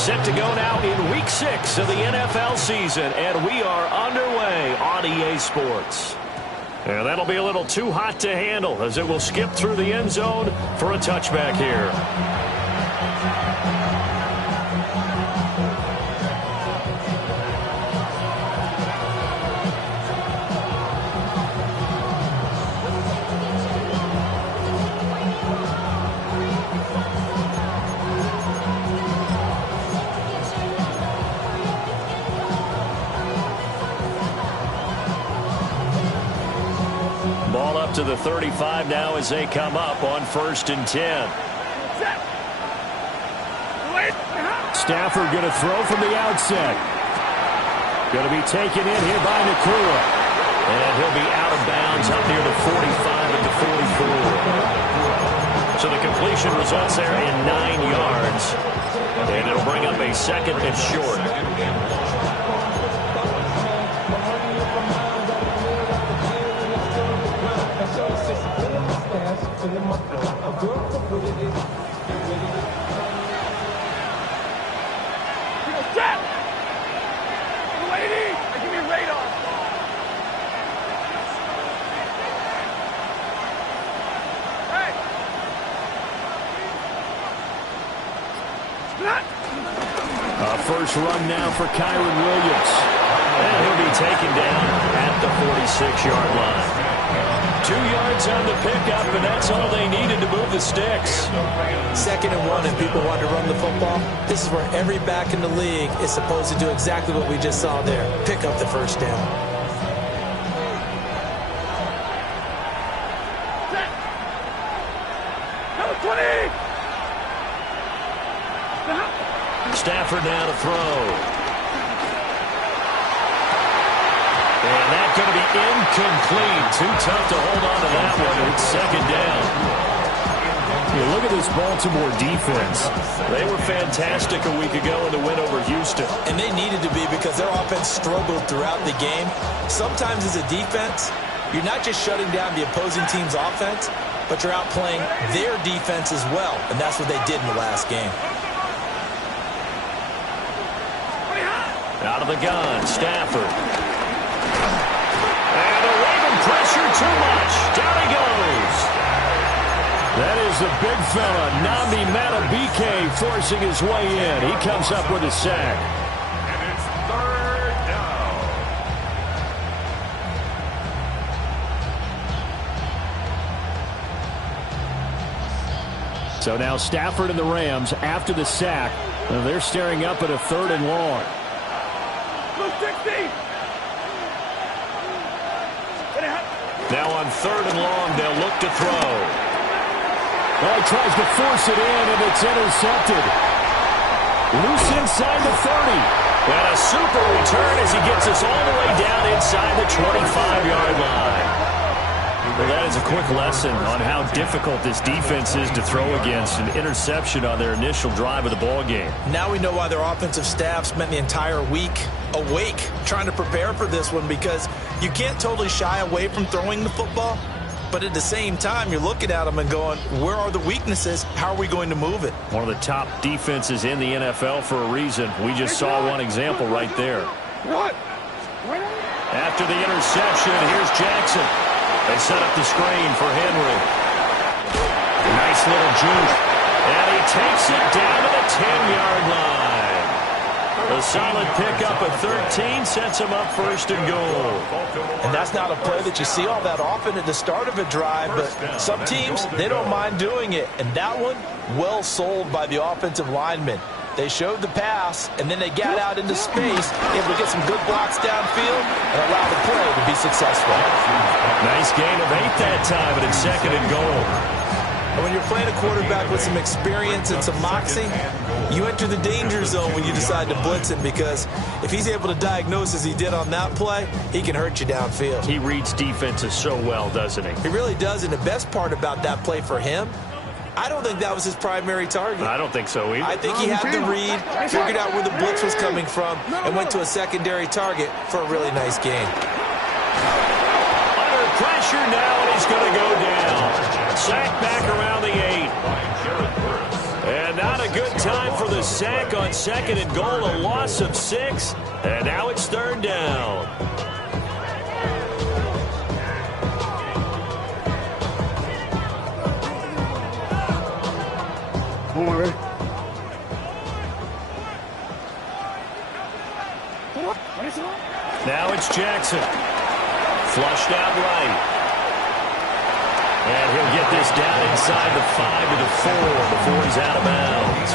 Set to go now in Week 6 of the NFL season, and we are underway on EA Sports. And that'll be a little too hot to handle as it will skip through the end zone for a touchback here. Ball up to the 35 now as they come up on 1st and 10. Stafford going to throw from the outset. Going to be taken in here by Nakua. And he'll be out of bounds up near the 45 at the 44. So the completion results there in 9 yards. And it'll bring up a 2nd and short. First run now for Kyren Williams. And he'll be taken down at the 46-yard line. 2 yards on the pickup, and that's all they needed to move the sticks. 2nd and 1, and people want to run the football. This is where every back in the league is supposed to do exactly what we just saw there. Pick up the first down. Number 20! Stafford now to throw. And that's going to be incomplete. Too tough to hold on to that one. It's 2nd down. Yeah, look at this Baltimore defense. They were fantastic a week ago in the win over Houston. And they needed to be because their offense struggled throughout the game. Sometimes as a defense, you're not just shutting down the opposing team's offense, but you're outplaying their defense as well. And that's what they did in the last game. Out of the gun, Stafford. And away from pressure too much. Down he goes. That is the big fella, Nnamdi Madubuike, forcing his way in. He comes up with a sack. And it's 3rd down. So now Stafford and the Rams, after the sack, they're staring up at a 3rd and long. Now on 3rd and long, they'll look to throw. Well, he tries to force it in, and it's intercepted. Loose inside the 30. And a super return as he gets us all the way down inside the 25-yard line. Well, that is a quick lesson on how difficult this defense is to throw against. An interception on their initial drive of the ball game. Now we know why their offensive staff spent the entire week awake trying to prepare for this one, because you can't totally shy away from throwing the football, but at the same time you're looking at them and going, where are the weaknesses? How are we going to move it? One of the top defenses in the NFL for a reason. We just saw one example right there. What? After the interception, here's Jackson. They set up the screen for Henry. Nice little juke. And he takes it down to the 10-yard line. A solid pickup of 13 sets him up 1st and goal. And that's not a play that you see all that often at the start of a drive, but some teams, they don't mind doing it. And that one, well sold by the offensive lineman. They showed the pass, and then they got out into space, able to get some good blocks downfield and allow the play to be successful. Nice gain of 8 that time, but it's 2nd and goal. And when you're playing a quarterback with some experience and some moxie, you enter the danger zone when you decide to blitz him, because if he's able to diagnose as he did on that play, he can hurt you downfield. He reads defenses so well, doesn't he? He really does, and the best part about that play for him, I don't think that was his primary target. I don't think so either. I think he had the read, figured out where the blitz was coming from, and went to a secondary target for a really nice gain. Under pressure now, and he's going to go down. Sacked back around the 8. And now to a good time for the sack on 2nd and goal, a loss of 6. And now it's 3rd down. Now it's Jackson. Flushed out right. And he'll get this down inside the 5 to the 4 before he's out of bounds.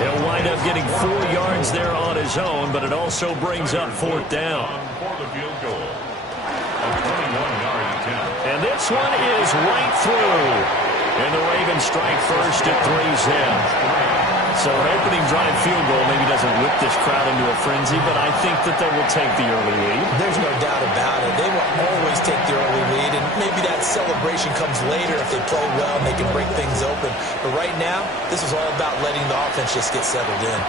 He'll wind up getting 4 yards there on his own, but it also brings up 4th down. And this one is right through. And the Ravens strike first at 3-zip. So an opening drive field goal maybe doesn't whip this crowd into a frenzy, but I think that they will take the early lead. There's no doubt about it. They will always take the early lead, and maybe that celebration comes later if they play well and they can break things open. But right now, this is all about letting the offense just get settled in.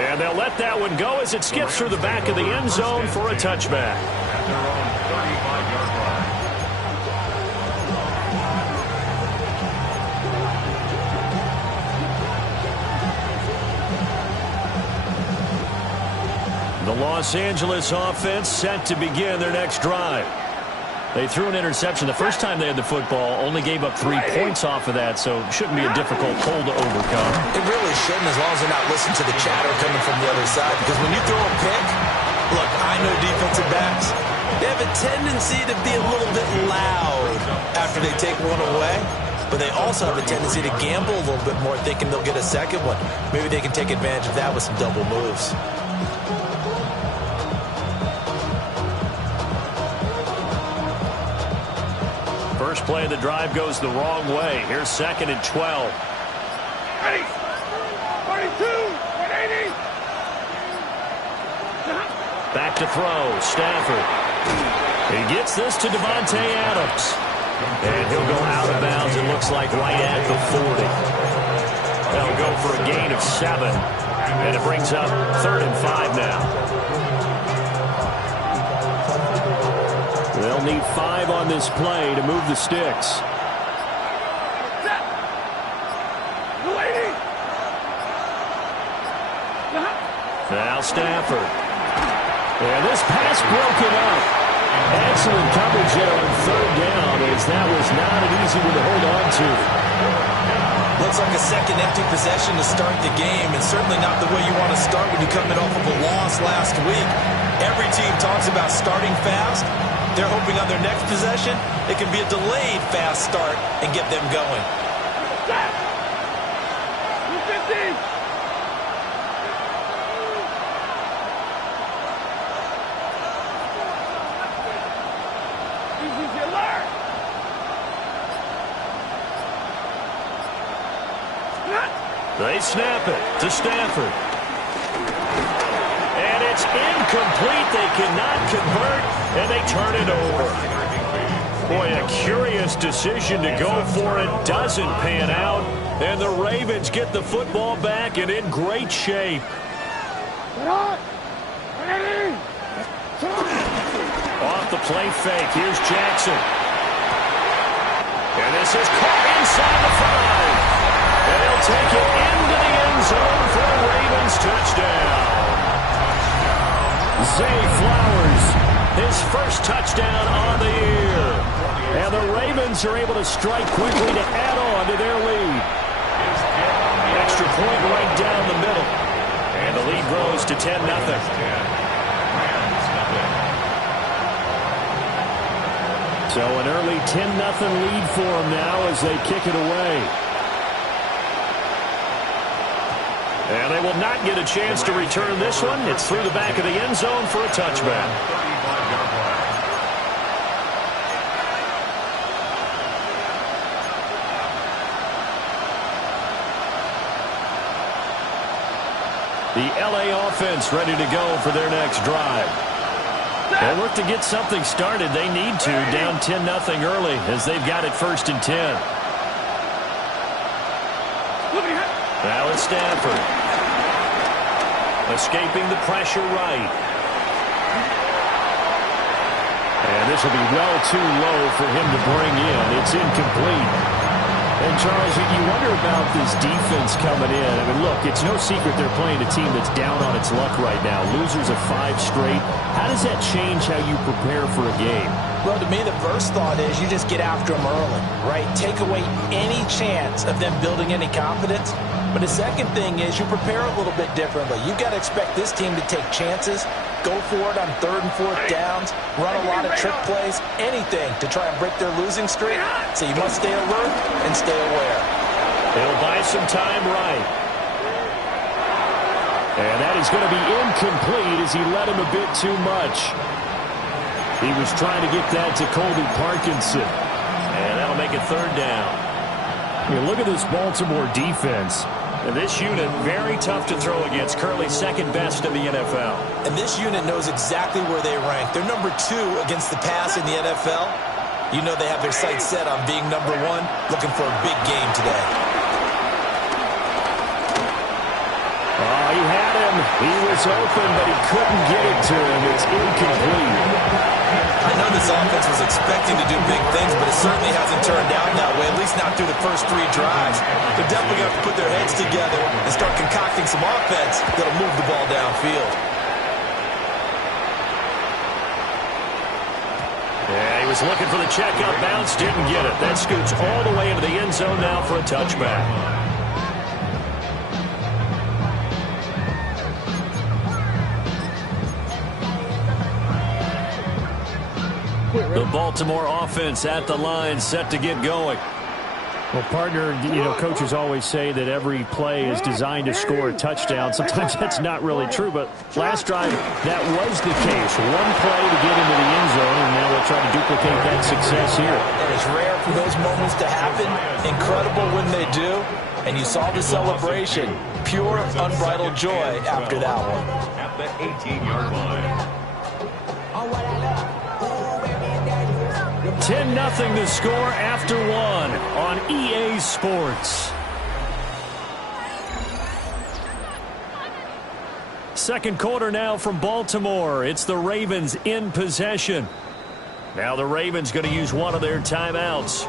And they'll let that one go as it skips through the back of the end zone for a touchback. At their own 35-yard line. The Los Angeles offense set to begin their next drive. They threw an interception the first time they had the football, only gave up 3 points off of that, so it shouldn't be a difficult hole to overcome. It really shouldn't, as long as they're not listening to the chatter coming from the other side, because when you throw a pick, look, I know defensive backs, they have a tendency to be a little bit loud after they take one away, but they also have a tendency to gamble a little bit more, thinking they'll get a second one. Maybe they can take advantage of that with some double moves. First play of the drive goes the wrong way. Here's 2nd and 12. Ready. 42. 180. Back to throw. Stafford. He gets this to Davante Adams. And he'll go out of bounds, it looks like, right at the 40. They'll go for a gain of 7. And it brings up 3rd and 5 now. They'll need 5 on this play to move the sticks. Now Stafford. And this pass broken up. Excellent coverage there on 3rd down, as that was not an easy one to hold on to. Looks like a second empty possession to start the game, and certainly not the way you want to start when you're coming off of a loss last week. Every team talks about starting fast. They're hoping on their next possession, it can be a delayed fast start and get them going. They snap it to Stafford. And it's incomplete. They cannot convert, and they turn it over. Boy, a curious decision to go for it. Doesn't pan out, and the Ravens get the football back and in great shape. Off the play fake. Here's Jackson. And this is caught inside the 5. And he'll take it into the end zone for a Ravens touchdown. Zay Flowers, his first touchdown on the year. And the Ravens are able to strike quickly to add on to their lead. Extra point right down the middle. And the lead grows to 10-0. So an early 10-0 lead for them now as they kick it away. And they will not get a chance to return this one. It's through the back of the end zone for a touchback. The LA offense ready to go for their next drive. They look to get something started. They need to, down 10-0 early as they've got it 1st and 10. Now it's Stafford. Escaping the pressure right. And this will be well too low for him to bring in. It's incomplete. And, Charles, you wonder about this defense coming in. I mean, look, it's no secret they're playing a team that's down on its luck right now. Losers of 5 straight. How does that change how you prepare for a game? Well, to me, the first thought is you just get after them early, right? Take away any chance of them building any confidence. But the second thing is you prepare a little bit differently. You've got to expect this team to take chances, go for it on 3rd and 4th downs, run a lot of trick plays, anything to try and break their losing streak. So you must stay alert and stay aware. He'll buy some time right. And that is going to be incomplete as he led him a bit too much. He was trying to get that to Colby Parkinson. And that'll make it 3rd down. Look at this Baltimore defense. And this unit, very tough to throw against. Currently 2nd best in the NFL. And this unit knows exactly where they rank. They're number 2 against the pass in the NFL. You know they have their sights set on being number 1, looking for a big game today. Oh, he had him. He was open, but he couldn't get it to him. It's incomplete. I know this offense was expecting to do big things, but it certainly hasn't turned out that way, at least not through the first 3 drives. They're definitely going to have to put their heads together and start concocting some offense that'll move the ball downfield. Yeah, he was looking for the checkup bounce, didn't get it. That scoots all the way into the end zone now for a touchback. The Baltimore offense at the line, set to get going. Well, partner, coaches always say that every play is designed to score a touchdown. Sometimes that's not really true, but last drive, that was the case. One play to get into the end zone, and now they'll try to duplicate that success here. And it's rare for those moments to happen. Incredible when they do. And you saw the celebration. Pure, unbridled joy after that one. At the 18-yard line. 10-0 to score after 1 on EA Sports. Second quarter now from Baltimore. It's the Ravens in possession. Now the Ravens going to use one of their timeouts.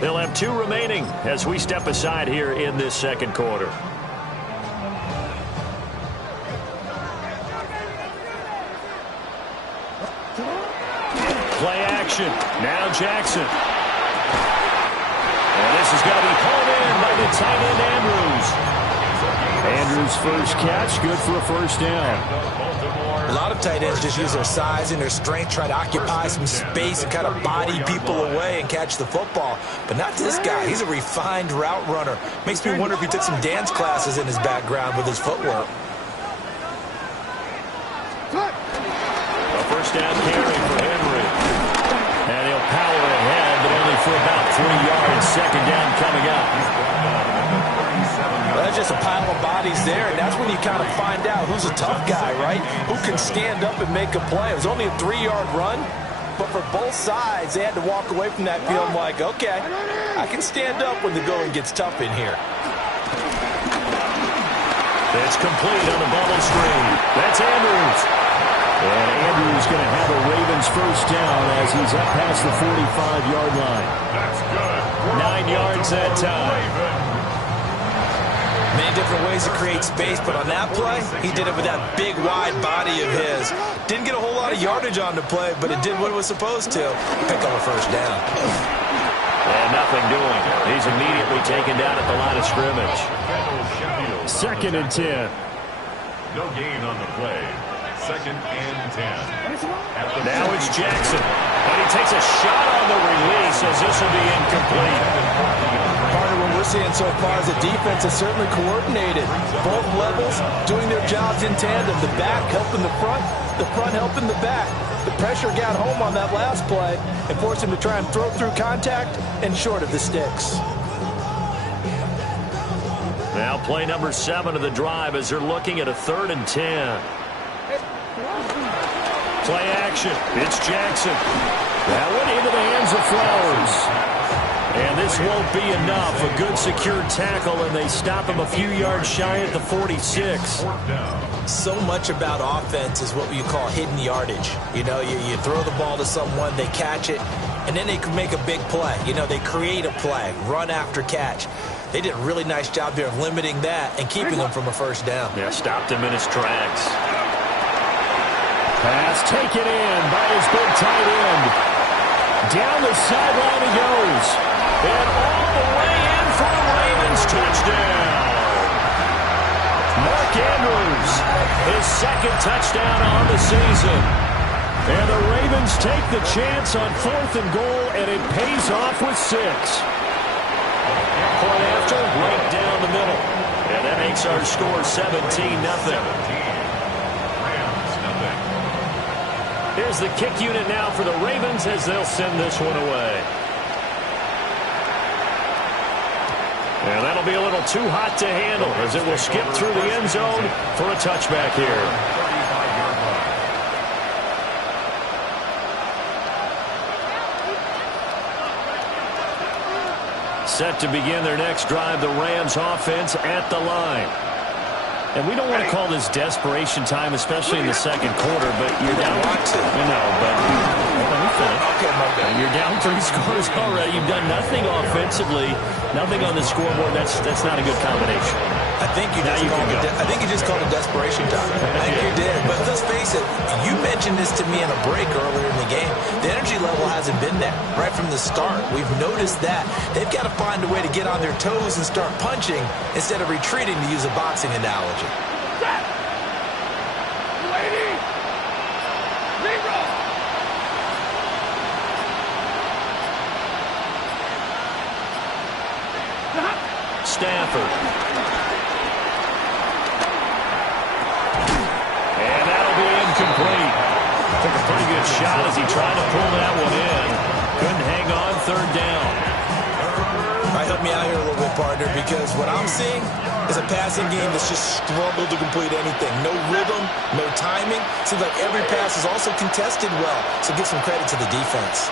They'll have 2 remaining as we step aside here in this second quarter. Play action. Now Jackson. And this is going to be pulled in by the tight end Andrews. Andrews' first catch, good for a first down. A lot of tight ends just use their size and their strength, try to occupy some space and kind of body people away and catch the football. But not this guy. He's a refined route runner. Makes me wonder if he took some dance classes in his background with his footwork. A first down carry for Henry. And he'll power ahead, but only for about 3 yards. Second down coming up. Well, that's just a pile of bodies there, and that's when you kind of find out who's a tough guy, right? Who can stand up and make a play. It was only a 3-yard run, but for both sides, they had to walk away from that field like, okay, I can stand up when the going gets tough in here. It's complete on the bubble screen. That's Andrews. And Andrews going to have a Ravens first down as he's up past the 45-yard line. That's good. 9 yards that time. Many different ways to create space, but on that play, he did it with that big, wide body of his. Didn't get a whole lot of yardage on the play, but it did what it was supposed to. Pick up a first down. And nothing doing. He's immediately taken down at the line of scrimmage. Second and 10. No gain on the play. Second and 10. Now it's Jackson. And he takes a shot on the release as this will be incomplete. Part of what we're seeing so far is the defense is certainly coordinated. Both levels doing their jobs in tandem. The back helping the front helping the back. The pressure got home on that last play and forced him to try and throw through contact and short of the sticks. Now play number 7 of the drive as they're looking at a 3rd and 10. Play action. It's Jackson. That went into the hands of Flowers. And this won't be enough. A good secure tackle, and they stop him a few yards shy at the 46. So much about offense is what you call hidden yardage. You know, you throw the ball to someone, they catch it, and then they can make a big play. You know, they create a play, run after catch. They did a really nice job there of limiting that and keeping them from a first down. Yeah, stopped him in his tracks. Pass taken in by his big tight end. Down the sideline he goes. And all the way in for a Ravens touchdown. Mark Andrews, his second touchdown on the season. And the Ravens take the chance on 4th and goal, and it pays off with 6. Point after, right down the middle. And that makes our score 17-0. Here's the kick unit now for the Ravens as they'll send this one away. And that'll be a little too hot to handle as it will skip through the end zone for a touchback here. Set to begin their next drive, the Rams offense at the line. And we don't want to call this desperation time, especially in the second quarter, but you're down. You know, but let me finish. You're down 3 scores already. You've done nothing offensively, nothing on the scoreboard. That's not a good combination. I think you just called it desperation time. I think you did. But let's face it, you mentioned this to me in a break earlier in the game. The energy level hasn't been there right from the start. We've noticed that. They've got to find a way to get on their toes and start punching instead of retreating, to use a boxing analogy. Stafford. And that'll be incomplete. Took a pretty good shot as he tried to pull that one in. Couldn't hang on, 3rd down. All right, help me out here a little bit, partner, because what I'm seeing is a passing game that's just struggled to complete anything. No rhythm, no timing. Seems like every pass is also contested well, so give some credit to the defense.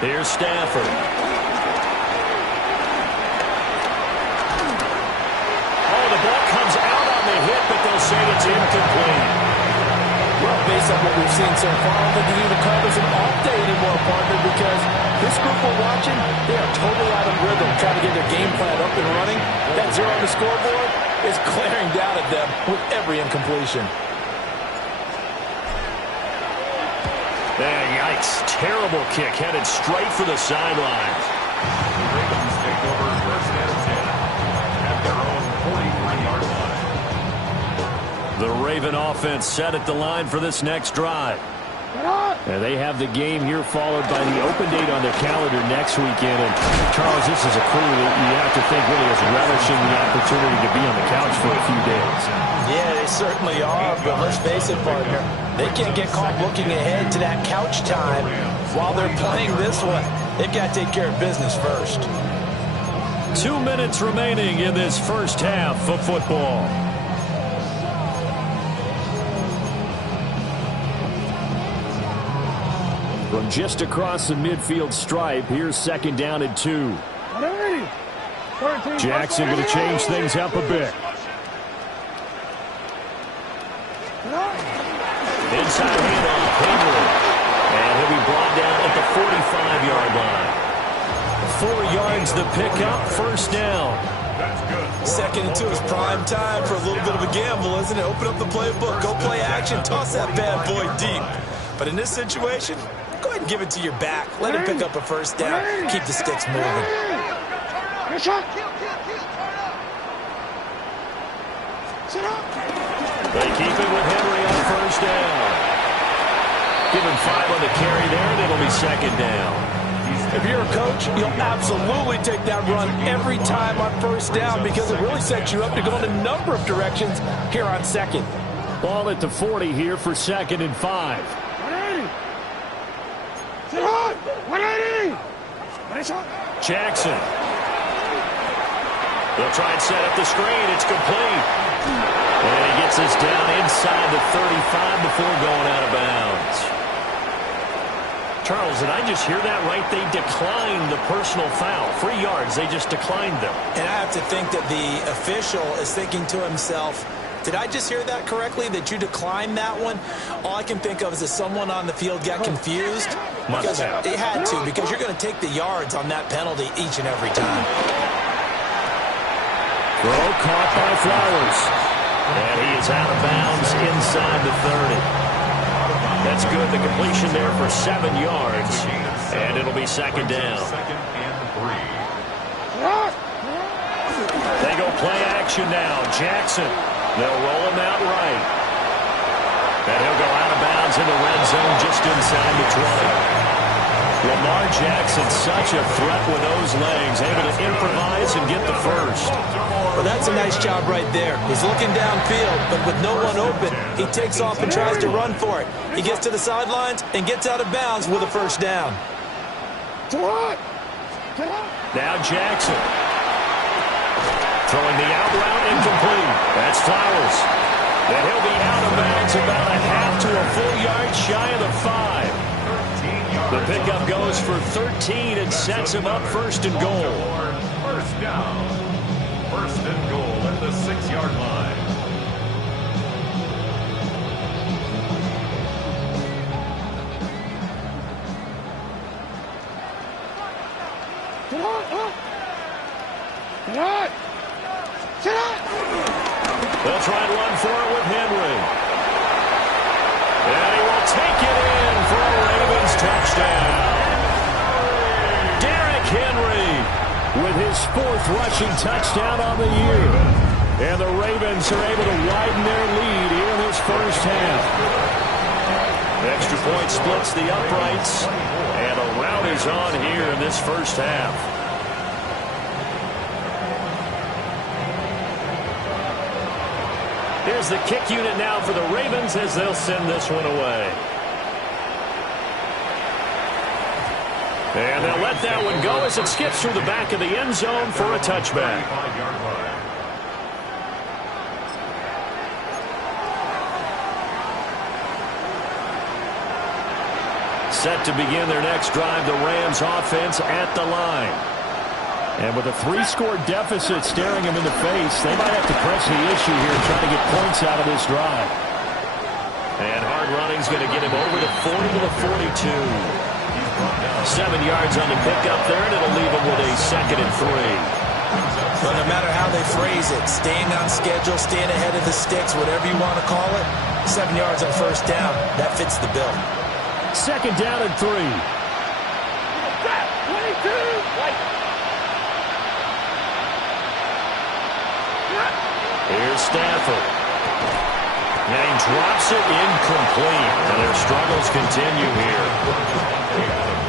Here's Stafford. Oh, the ball comes out on the hit, but they'll say it's incomplete. Well, based on what we've seen so far, I don't think you need to call this an off day anymore, partner, because this group we're watching, they are totally out of rhythm, trying to get their game plan up and running. That 0 on the scoreboard is glaring down at them with every incompletion. Yikes. Terrible kick headed straight for the sidelines. The Ravens take over 1st and 10 at their own 43-yard line. The Raven offense set at the line for this next drive. And they have the game here followed by the open date on their calendar next weekend. And Charles, this is a crew that you have to think really is relishing the opportunity to be on the couch for a few days. Yeah, they certainly are, but let's face it, partner, they can't get caught looking ahead to that couch time while they're playing this one. They've got to take care of business first. 2 minutes remaining in this first half of football. From just across the midfield stripe, here's 2nd down and 2. Jackson going to change things up a bit. Inside handoff, Henry. And he'll be brought down at the 45-yard line. 4 yards the pickup, 1st down. That's good. 2nd and 2 is prime time for a little bit of a gamble, isn't it? Open up the playbook, go play action, toss that bad boy deep. But in this situation, go ahead and give it to your back. Let him pick up a 1st down. Keep the sticks moving. They keep it with Henry on 1st down. Give him 5 on the carry there, and it'll be 2nd down. If you're a coach, you'll absolutely take that run every time on 1st down because it really sets you up to go in a number of directions here on 2nd. Ball at the 40 here for 2nd and 5. 180! Jackson. They'll try and set up the screen. It's complete. And he gets this down inside the 35 before going out of bounds. Charles, did I just hear that right? They declined the personal foul. 3 yards, they just declined them. And I have to think that the official is thinking to himself, did I just hear that correctly, that you declined that one? All I can think of is that someone on the field got confused. Because they had to, because you're going to take the yards on that penalty each and every time. Throw caught by Flowers. And he is out of bounds inside the 30. That's good. The completion there for 7 yards. And it'll be second down. They go play action now. Jackson. They'll roll him out right. And he'll go out of bounds in the red zone just inside the 20. Lamar Jackson, such a threat with those legs, able to improvise and get the first. Well, that's a nice job right there. He's looking downfield, but with no one open, he takes off and tries to run for it. He gets to the sidelines and gets out of bounds with a first down. Now Jackson. Throwing the out route incomplete. That's Flowers. And he'll be out of bounds about a half to a full yard shy of the 5. The pickup goes for 13 and sets him up first and goal. First down. First and goal at the 6-yard line. They'll try and run for it with Henry. And he will take it in for a Ravens touchdown. Derrick Henry with his 4th rushing touchdown on the year. And the Ravens are able to widen their lead here in this first half. Extra point splits the uprights. And a rout is on here in this first half. Here's the kick unit now for the Ravens as they'll send this one away. And they'll let that one go as it skips through the back of the end zone for a touchback. Set to begin their next drive, the Rams offense at the line. And with a 3-score deficit staring them in the face, they might have to press the issue here and try to get points out of this drive. And hard running's going to get him over the 40 to the 42. 7 yards on the pickup there, and it'll leave him with a 2nd and 3. But no matter how they phrase it, staying on schedule, staying ahead of the sticks, whatever you want to call it, 7 yards on first down, that fits the bill. 2nd down and 3. 22. Here's Stafford. And he drops it incomplete. And their struggles continue here.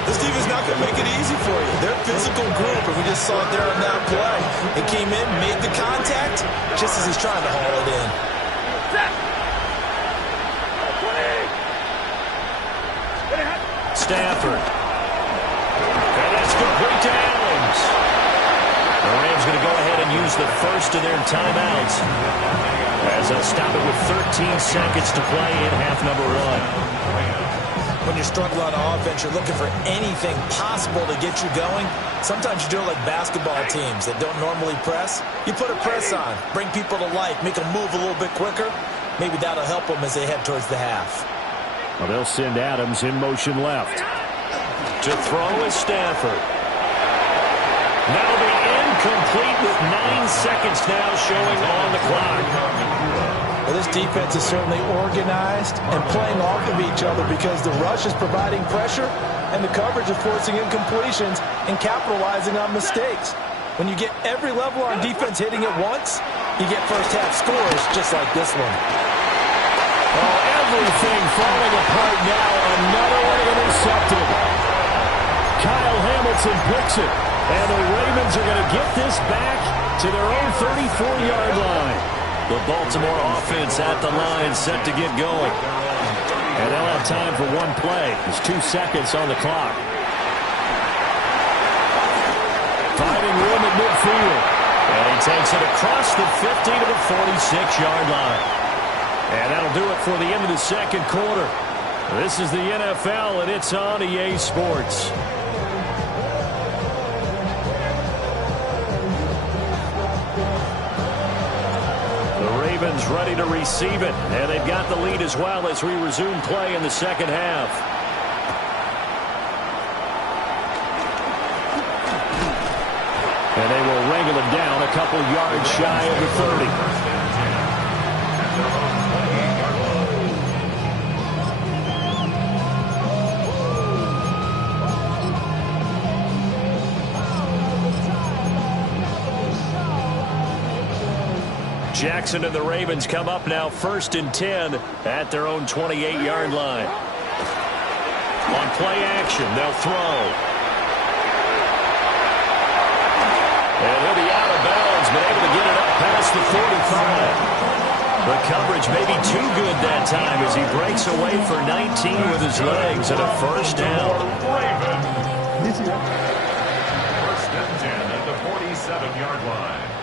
This defense is not going to make it easy for you. They're a physical group, and we just saw it there on that play. He came in, made the contact, just as he's trying to haul it in. Stafford. And that's complete to Adams. The Rams going to go ahead and use the first of their timeouts as they'll stop it with 13 seconds to play in half number 1. When you're struggling on offense, you're looking for anything possible to get you going. Sometimes you do it like basketball teams that don't normally press. You put a press on, bring people to life, make them move a little bit quicker. Maybe that'll help them as they head towards the half. Well, they'll send Adams in motion left. To throw is Stafford. That'll be incomplete with 9 seconds now showing on the clock. Well, this defense is certainly organized and playing off of each other because the rush is providing pressure and the coverage is forcing incompletions and capitalizing on mistakes. When you get every level on defense hitting at once, you get first half scores just like this one. Oh, everything falling apart now. Another one intercepted. Kyle Hamilton picks it. And the Ravens are going to get this back to their own 34-yard line. The Baltimore offense at the line set to get going. And they'll have time for one play. There's 2 seconds on the clock. Finding room at midfield. And he takes it across the 50 to the 46-yard line. And that'll do it for the end of the second quarter. This is the NFL, and it's on EA Sports. The Ravens ready to receive it, and they've got the lead as well as we resume play in the second half. And they will wrangle it down a couple yards shy of the 30. Jackson and the Ravens come up now 1st and 10 at their own 28-yard line. On play action, they'll throw. And he'll be out of bounds, but able to get it up past the 45. The coverage may be too good that time as he breaks away for 19 with his legs and a first down. First and 10 at the 47-yard line.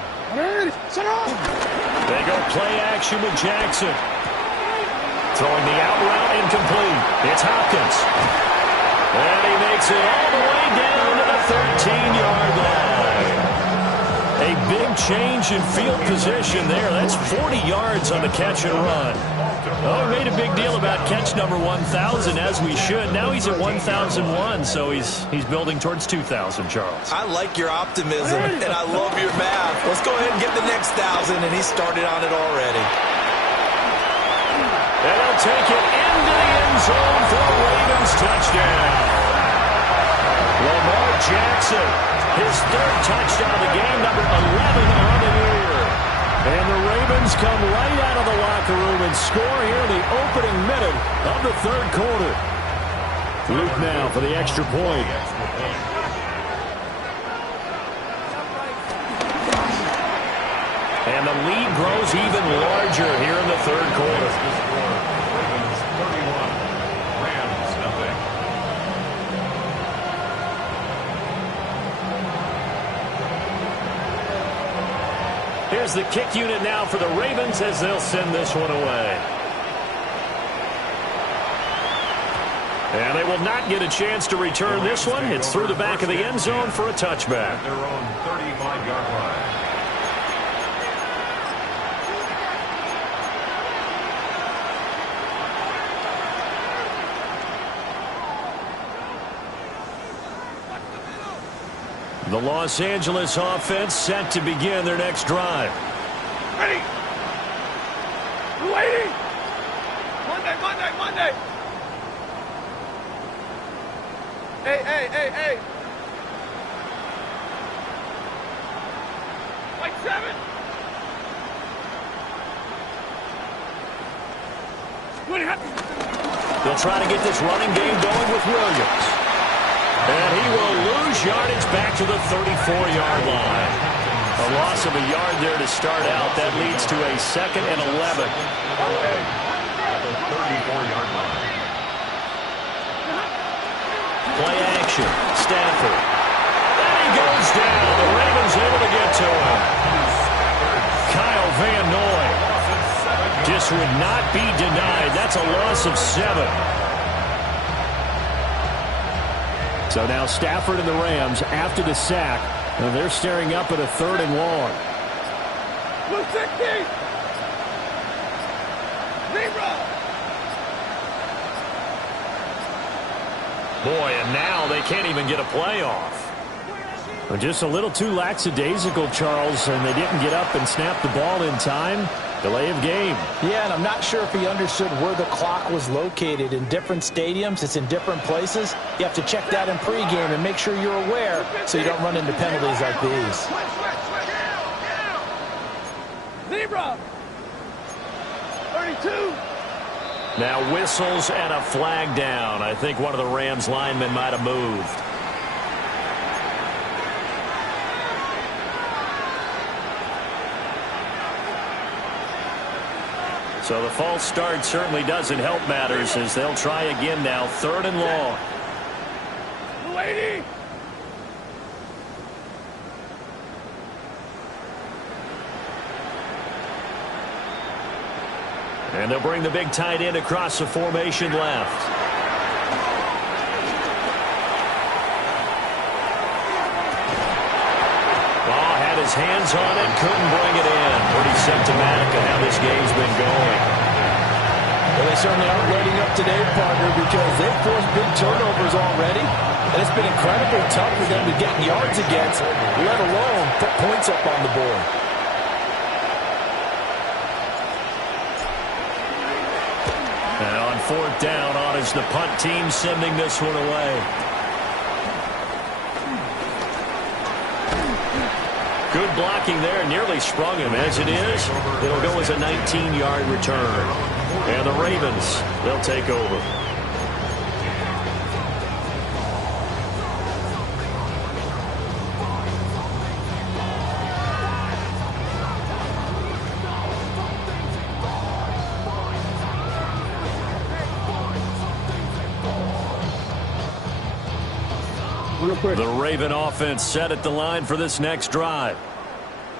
They go play action with Jackson. Throwing the out route incomplete. It's Hopkins. And he makes it all the way down to the 13-yard line. A big change in field position there. That's 40 yards on the catch and run. Oh, we made a big deal about catch number 1,000, as we should. Now he's at 1,001, so he's building towards 2,000, Charles. I like your optimism, and I love your math. Let's go ahead and get the next 1,000, and he started on it already. And he'll take it into the end zone for a Ravens touchdown. Lamar Jackson, his 3rd touchdown of the game, number 11 on the year. And the Ravens come right out of the locker room and score here in the opening minute of the 3rd quarter. Luke now for the extra point. And the lead grows even larger here in the 3rd quarter. Ravens 31, Rams nothing. Here's the kick unit now for the Ravens as they'll send this one away. And they will not get a chance to return this one. It's through the back of the end zone for a touchback. At their own 35-yard line. The Los Angeles offense set to begin their next drive. Ready. Waiting. Monday. Hey. Like 7. They'll try to get this running game going with Williams. And he will lose yardage back to the 34-yard line. A loss of a yard there to start out. That leads to a 2nd and 11. At the 34-yard line. Play action. Stafford. And he goes down. The Ravens able to get to him. Kyle Van Noy just would not be denied. That's a loss of 7. So now Stafford and the Rams, after the sack, they're staring up at a 3rd and long. Blue 60. Zebra. Boy, and now they can't even get a play off. Just a little too lackadaisical, Charles, and they didn't get up and snap the ball in time. Delay of game. Yeah, and I'm not sure if he understood where the clock was located. In different stadiums, it's in different places. You have to check that in pregame and make sure you're aware so you don't run into penalties like these. Zebra. 32. Now whistles and a flag down. I think one of the Rams linemen might have moved. So the false start certainly doesn't help matters as they'll try again now. 3rd and long. And they'll bring the big tight end across the formation left. Ball had his hands on it, couldn't bring it in. Pretty symptomatic of how this game's been going. Well, they certainly aren't letting up today, partner, because they've forced big turnovers already. And it's been incredibly tough for them to get yards against, let alone put points up on the board. And on fourth down, on is the punt team sending this one away. Good blocking there, nearly sprung him. As it is, it'll go as a 19-yard return. And the Ravens, they'll take over. The Raven offense set at the line for this next drive.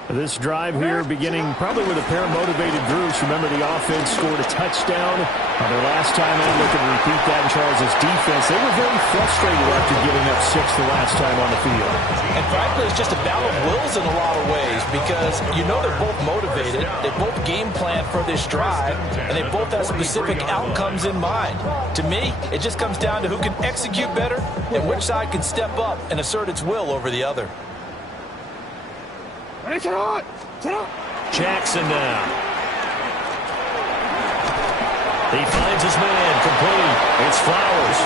This drive here beginning probably with a pair of motivated groups. Remember, the offense scored a touchdown on their last time out. Looking to repeat that in Charles' defense. They were very frustrated after giving up 6 the last time on the field. And frankly, it's just a battle of wills in a lot of ways because you know they're both motivated. They both game plan for this drive, and they both have specific outcomes in mind. To me, it just comes down to who can execute better and which side can step up and assert its will over the other. Jackson now. He finds his man, complete. It's Flowers.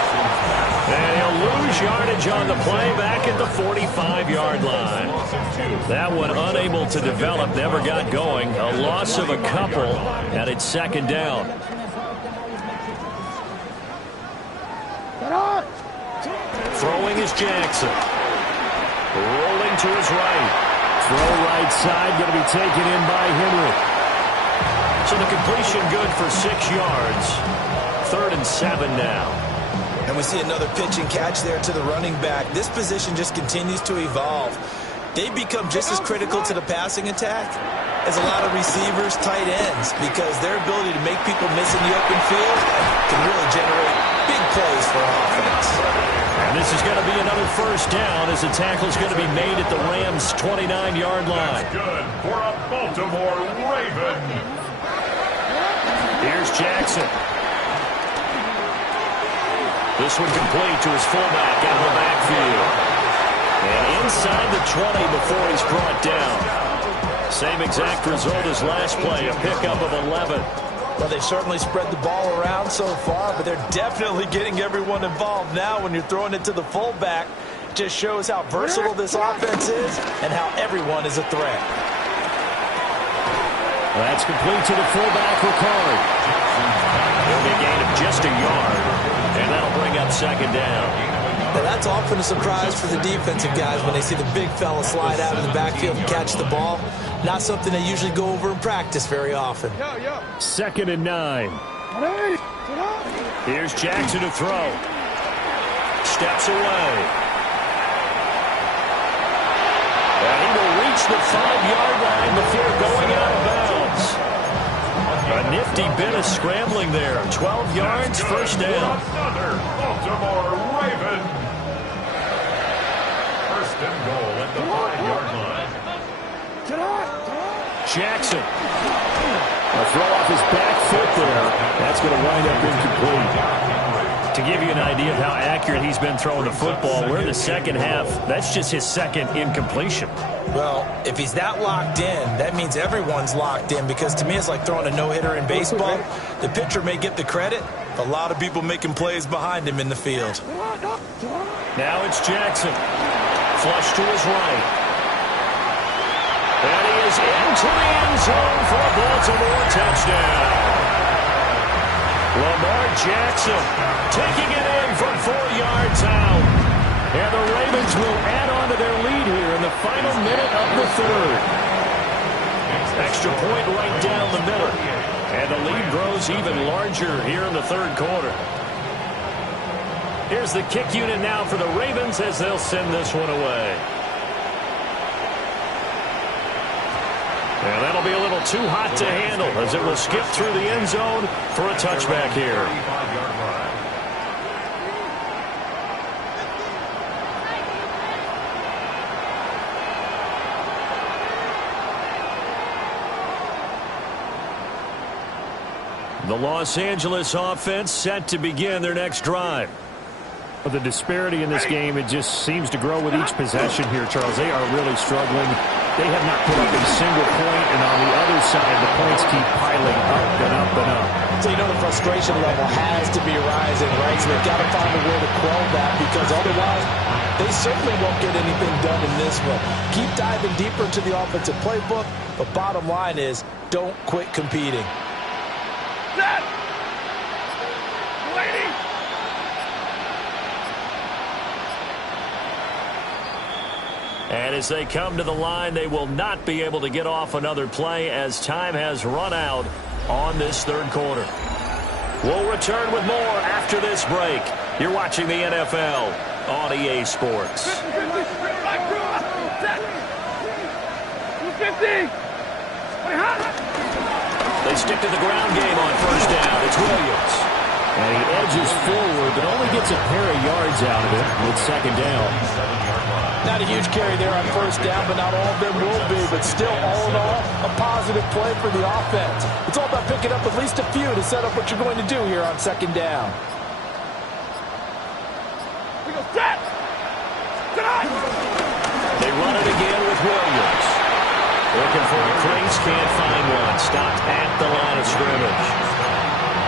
And he'll lose yardage on the play back at the 45-yard line. That one unable to develop, never got going. A loss of a couple, and it's second down. Throwing is Jackson. Rolling to his right. Throw right side, going to be taken in by Henry. So the completion good for 6 yards. 3rd and 7 now. And we see another pitch and catch there to the running back. This position just continues to evolve. They become just as critical to the passing attack as a lot of receivers, tight ends, because their ability to make people miss in the open field can really generate big plays for offense. And this is going to be another first down as the tackle's going to be made at the Rams' 29-yard line. That's good for a Baltimore Raven. Here's Jackson. This one complete to his fullback out of the backfield. And inside the 20 before he's brought down. Same exact result as last play, a pickup of 11. Well, they've certainly spread the ball around so far, but they're definitely getting everyone involved now when you're throwing it to the fullback. Just shows how versatile this offense is and how everyone is a threat. That's complete to the fullback, Ricard. It'll be a gain of just a yard, and that'll bring up second down. Now, that's often a surprise for the defensive guys when they see the big fella slide out of the backfield and catch the ball. Not something they usually go over in practice very often. 2nd and 9. Here's Jackson to throw. Steps away. And he will reach the 5-yard line before going out of bounds. A nifty bit of scrambling there. 12 yards, first down. Another Baltimore Raven. First and goal at the 5-yard line. Jackson. A throw off his back foot there. That's going to wind up incomplete. To give you an idea of how accurate he's been throwing the football, we're in the second half. That's just his second incompletion. Well, if he's that locked in, that means everyone's locked in because to me it's like throwing a no-hitter in baseball. The pitcher may get the credit. A lot of people making plays behind him in the field. Now it's Jackson. Flush to his right. And he is into the end zone for a Baltimore touchdown. Lamar Jackson taking it in from 4 yards out. And the Ravens will add on to their lead here in the final minute of the 3rd. Extra point right down the middle. And the lead grows even larger here in the 3rd quarter. Here's the kick unit now for the Ravens as they'll send this one away. And that'll be a little too hot to handle as it will skip through the end zone for a touchback here. The Los Angeles offense set to begin their next drive. But the disparity in this game, it just seems to grow with each possession here, Charles. They are really struggling. They have not put up a single point, and on the other side, the points keep piling up and up and up. So you know the frustration level has to be rising, right? So they've got to find a way to quell that, because otherwise they certainly won't get anything done in this one. Keep diving deeper into the offensive playbook, but bottom line is don't quit competing. Set. Waiting. And as they come to the line, they will not be able to get off another play as time has run out on this third quarter. We'll return with more after this break. You're watching the NFL on EA Sports. 50. They stick to the ground game on first down. It's Williams. And he edges forward, but only gets a pair of yards out of it with second down. Not a huge carry there on first down, but not all of them will be. But still, all in all, a positive play for the offense. It's all about picking up at least a few to set up what you're going to do here on second down. We go set. Tonight. They run it again with Williams. Looking for a crease, can't find one. Stopped at the line of scrimmage.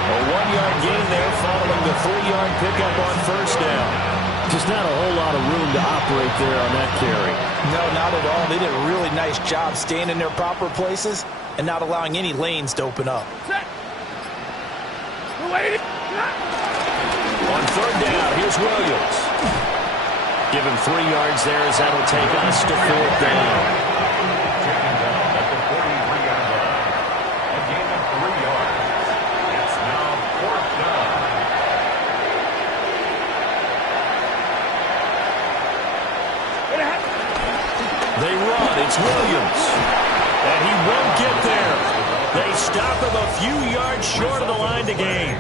A 1-yard gain there following the 3-yard pickup on first down. Just not a whole lot of room to operate there on that carry. No, not at all. They did a really nice job staying in their proper places and not allowing any lanes to open up. Set. We're waiting. On third down, here's Williams. Give him 3 yards there as that'll take us to fourth down. At the 43-yard line. A gain of 3 yards. It's now fourth down. They run. It's Williams. And he won't get there. They stop him a few yards short of the line to gain.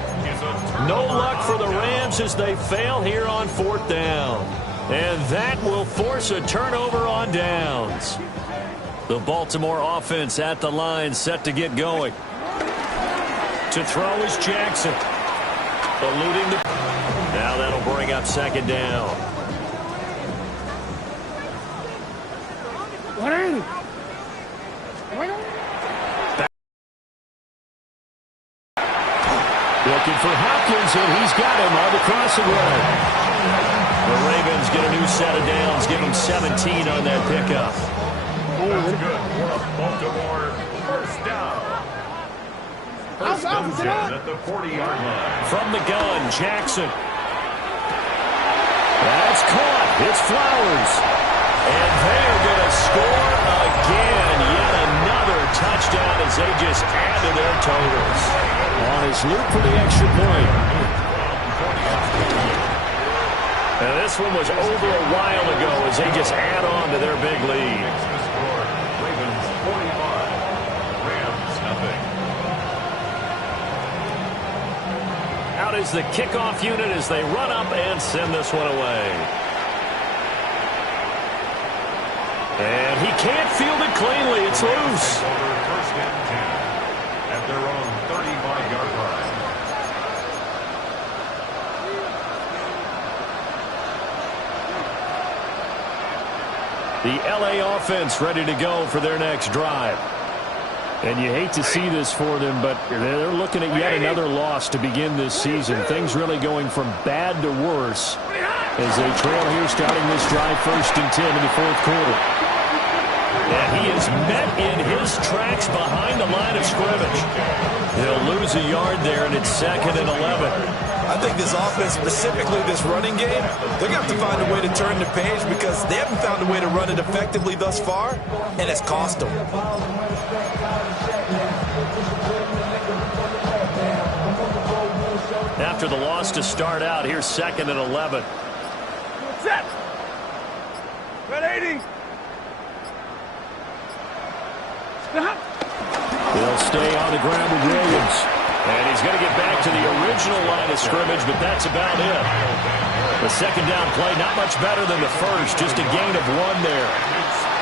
No luck for the Rams as they fail here on fourth down. And that will force a turnover on downs. The Baltimore offense at the line set to get going. To throw is Jackson. Eluding the... Now that'll bring up second down. Looking for Hopkins, and he's got him on the crossing line. The Ravens get a new set of downs, give them 17 on that pickup. That's good for a Baltimore first down. First and 10 at the 40-yard line. From the gun, Jackson. That's caught. It's Flowers. And they're going to score again. Yet another touchdown as they just add to their totals. On his loop for the extra point. And this one was over a while ago as they just add on to their big lead. The score, Ravens 45, Rams nothing. Out is the kickoff unit as they run up and send this one away. And he can't field it cleanly. It's loose. Over first and 10 at their own 35-yard line. The LA offense ready to go for their next drive. And you hate to see this for them, but they're looking at yet another loss to begin this season. Things really going from bad to worse as they trail here starting this drive first and 10 in the fourth quarter. And he is met in his tracks behind the line of scrimmage. He'll lose a yard there, and it's second and 11. I think this offense, specifically this running game, they're going to have to find a way to turn the page because they haven't found a way to run it effectively thus far, and it's cost them. After the loss to start out, here's second and 11. Set. Red 80. They'll stay on the ground with Williams. And he's going to get back to the original line of scrimmage, but that's about it. The second down play, not much better than the first, just a gain of 1 there.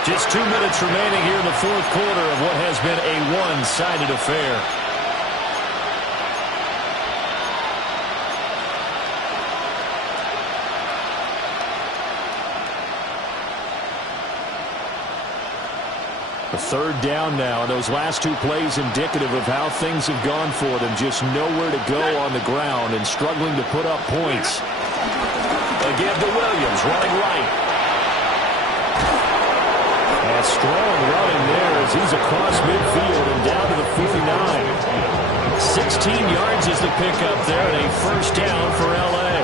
Just 2 minutes remaining here in the fourth quarter of what has been a one-sided affair. A third down now, and those last 2 plays indicative of how things have gone for them. Just nowhere to go on the ground and struggling to put up points. They give to Williams, running right. And strong running there as he's across midfield and down to the 49. 16 yards is the pickup there, and a first down for L.A.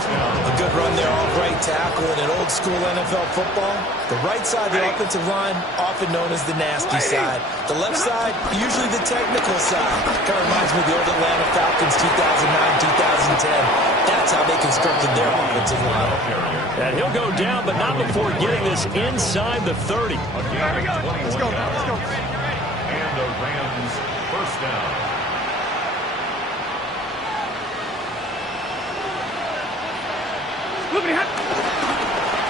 A good run there off right tackle in an old-school NFL football. The right side of the offensive line, often known as the nasty side. The left side, usually the technical side. Kind of reminds me of the old Atlanta Falcons 2009-2010. That's how they constructed their offensive line. And he'll go down, but not before getting this inside the 30. Let's go. And the Rams first down.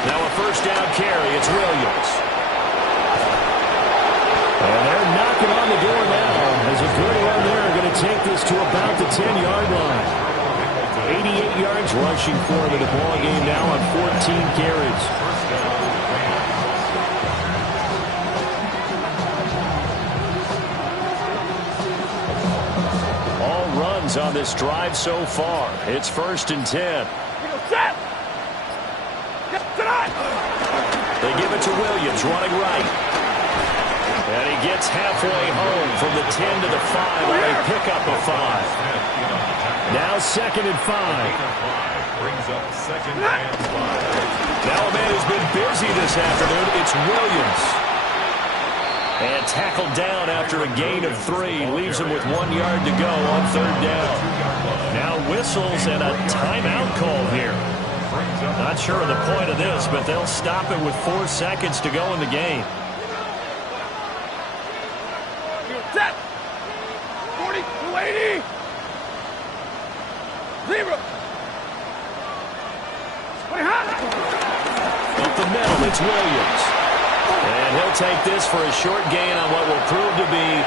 Now a first down carry. It's Williams. And they're knocking on the door now. As a good run there, going to take this to about the 10-yard line. 88 yards rushing for him in the ball game now on 14 carries. All runs on this drive so far. It's 1st and 10. They give it to Williams, running right. And he gets halfway home from the 10 to the 5 on a pickup of 5. Now 2nd and 5. Brings up 2nd and 5. Now a man who's been busy this afternoon, it's Williams. And tackled down after a gain of 3. Leaves him with 1 yard to go on 3rd down. Now whistles and a timeout call here. Not sure of the point of this, but they'll stop it with 4 seconds to go in the game. Set. 40, 280. 0. Up the middle, it's Williams. And he'll take this for a short gain on what will prove to be